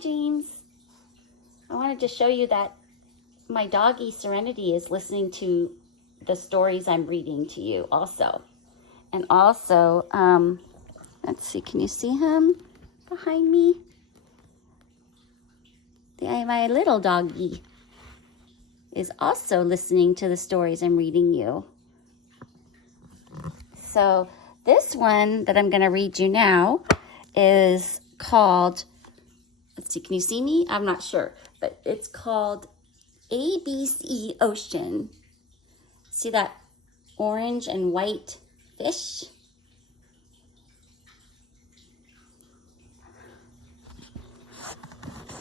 James. I wanted to show you that my doggy Serenity is listening to the stories I'm reading to you also. And also, let's see, can you see him behind me? My little doggy is also listening to the stories I'm reading you. So this one that I'm going to read you now is called, let's see, can you see me? I'm not sure, but it's called ABC Ocean. See that orange and white fish?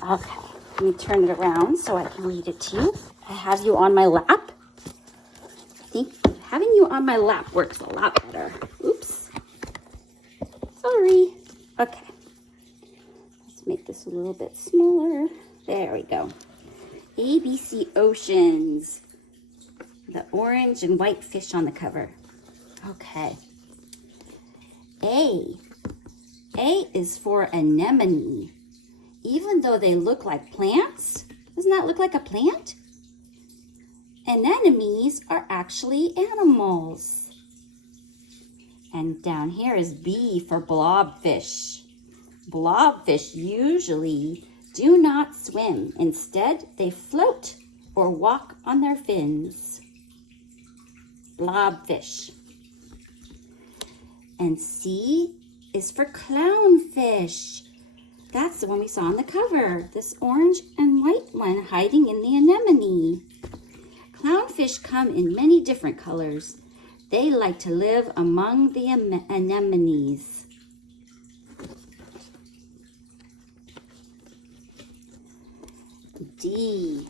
Okay, let me turn it around so I can read it to you. I have you on my lap. I think having you on my lap works a lot better. Oops. Sorry. Okay. Let's make this a little bit smaller. There we go. ABC Oceans. The orange and white fish on the cover. Okay. A is for anemone. Even though they look like plants, doesn't that look like a plant? Anemones are actually animals. And down here is B for blobfish. Blobfish usually do not swim. Instead, they float or walk on their fins. Blobfish. And C is for clownfish. That's the one we saw on the cover. This orange and white one hiding in the anemone. Clownfish come in many different colors. They like to live among the anemones. D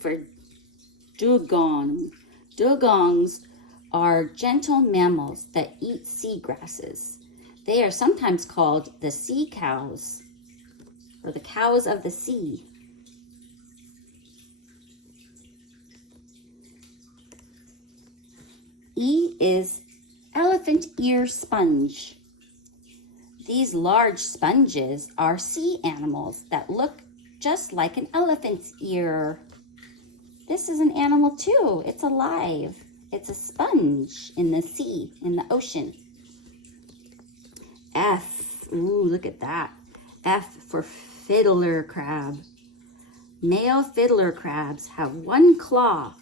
for dugong. Dugongs are gentle mammals that eat seagrasses. They are sometimes called the sea cows, or the cows of the sea. E is elephant ear sponge. These large sponges are sea animals that look just like an elephant's ear. This is an animal too. It's alive. It's a sponge in the sea, in the ocean. F, ooh, look at that. F for fiddler crab. Male fiddler crabs have one claw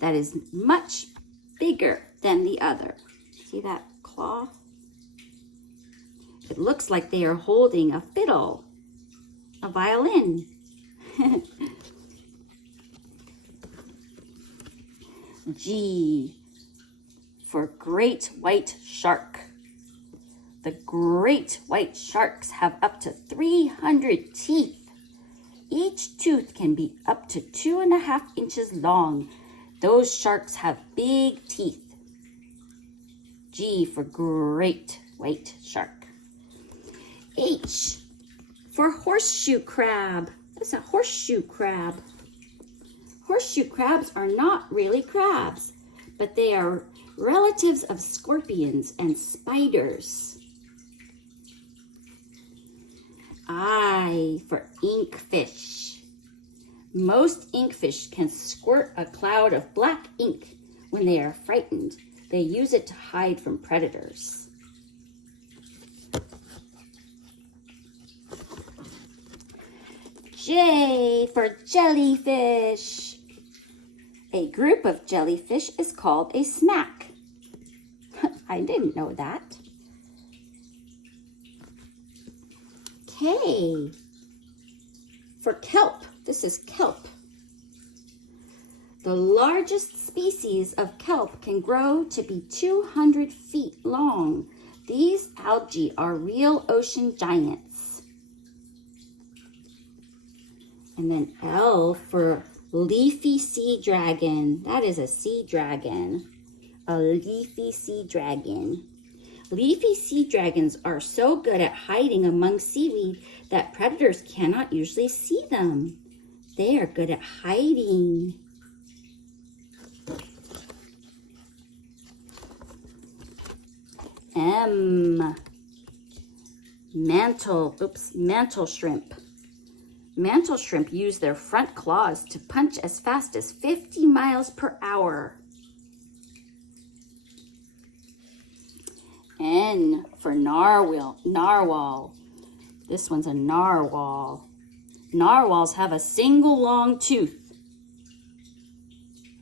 that is much bigger than the other. See that claw? It looks like they are holding a fiddle, a violin. G for great white shark. The great white sharks have up to 300 teeth. Each tooth can be up to 2.5 inches long. Those sharks have big teeth. G for great white shark. H for horseshoe crab. That's a horseshoe crab. Horseshoe crabs are not really crabs, but they are relatives of scorpions and spiders. I for inkfish. Most inkfish can squirt a cloud of black ink when they are frightened. They use it to hide from predators. J for jellyfish. A group of jellyfish is called a smack. I didn't know that. K for kelp. This is kelp. The largest species of kelp can grow to be 200 feet long. These algae are real ocean giants. And then L for leafy sea dragon. That is a sea dragon. A leafy sea dragon. Leafy sea dragons are so good at hiding among seaweed that predators cannot usually see them. They are good at hiding. M, mantle shrimp. Mantle shrimp use their front claws to punch as fast as 50 miles per hour. N for narwhal. This one's a narwhal. Narwhals have a single long tooth.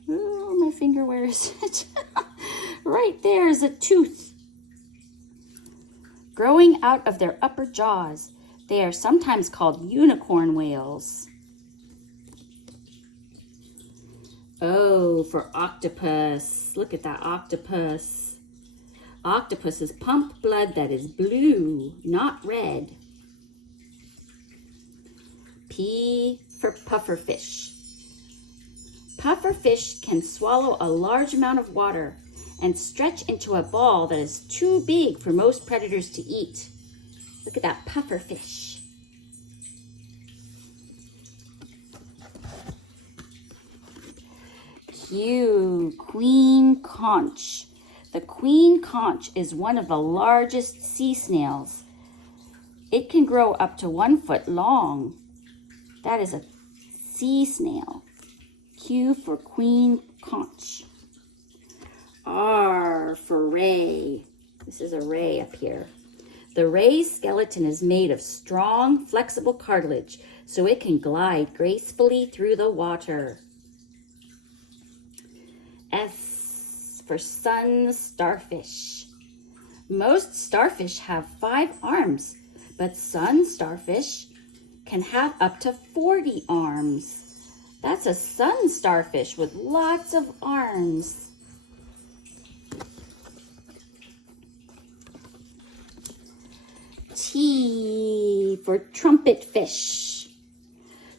Ooh, my finger, where is it? Right there is a tooth growing out of their upper jaws. They are sometimes called unicorn whales. O for octopus. Look at that octopus. Octopuses pump blood that is blue, not red. P for pufferfish. Pufferfish can swallow a large amount of water and stretch into a ball that is too big for most predators to eat. Look at that pufferfish. Q, queen conch. The queen conch is one of the largest sea snails. It can grow up to 1 foot long. That is a sea snail. Q for queen conch. R for ray. This is a ray up here. The ray's skeleton is made of strong, flexible cartilage, so it can glide gracefully through the water. S for sun starfish. Most starfish have 5 arms, but sun starfish can have up to 40 arms. That's a sun starfish with lots of arms. T for trumpet fish.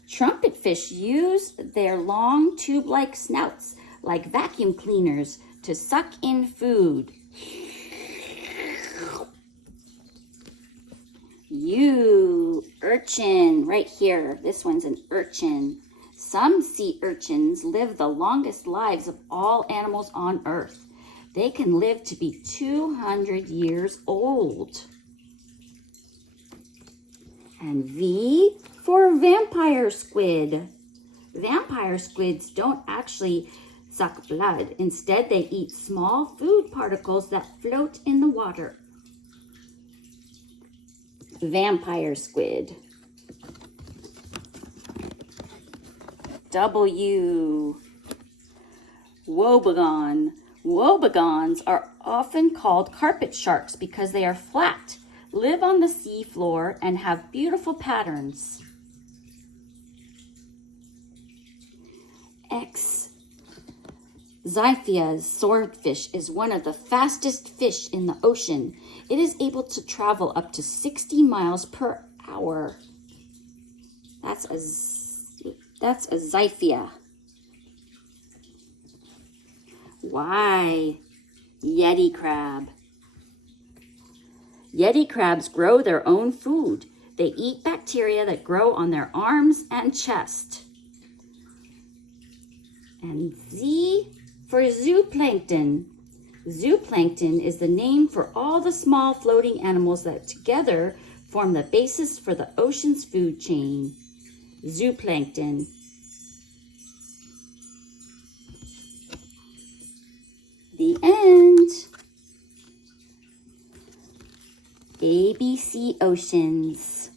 Trumpet fish use their long tube-like snouts like vacuum cleaners to suck in food. U, urchin, right here. This one's an urchin. Some sea urchins live the longest lives of all animals on Earth. They can live to be 200 years old. And V for vampire squid. Vampire squids don't actually suck blood. Instead, they eat small food particles that float in the water. Vampire squid. W, woebegone. Woebegons are often called carpet sharks because they are flat, live on the sea floor, and have beautiful patterns. X, Xiphias swordfish is one of the fastest fish in the ocean. It is able to travel up to 60 miles per hour. That's a Xiphia. Y, Yeti crab. Yeti crabs grow their own food. They eat bacteria that grow on their arms and chest. And Z for zooplankton. Zooplankton is the name for all the small floating animals that together form the basis for the ocean's food chain. Zooplankton. The end. ABC Oceans.